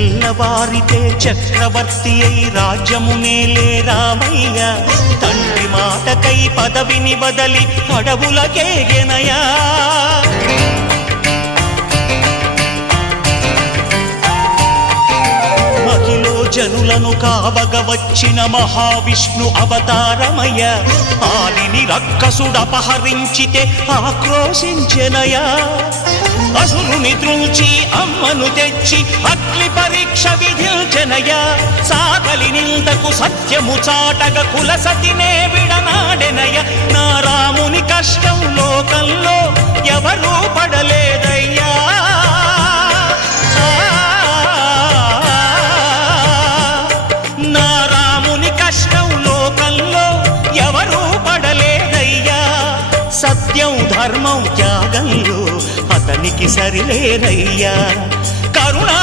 తెల్లవారితే చక్రవర్తి అయి రాజ్యమునేలే రామయ్య. తండ్రి మాటకై పదవిని బదలి అడవులకేగెనయా మహిలో జనులను కావగ వచ్చిన మహావిష్ణు అవతారమయ ఆలిని రక్కసుడపహరించితే ఆక్రోశించెనయా అసురుని త్రుంచి అమ్మను తెచ్చి అగ్ని పరీక్ష విధించెనయా సాగలి నిందకు సత్యము చాటగ కుల సతినే విడనాడెనయ నా రాముని కష్టం లోకంలో ఎవరూ పడలేదయ్యా. నా రాముని కష్టం లోకంలో ఎవరూ పడలేదయ్యా. సత్యం ధర్మం త్యాగంలో సరికి సరిలేనయ్యా కరుణా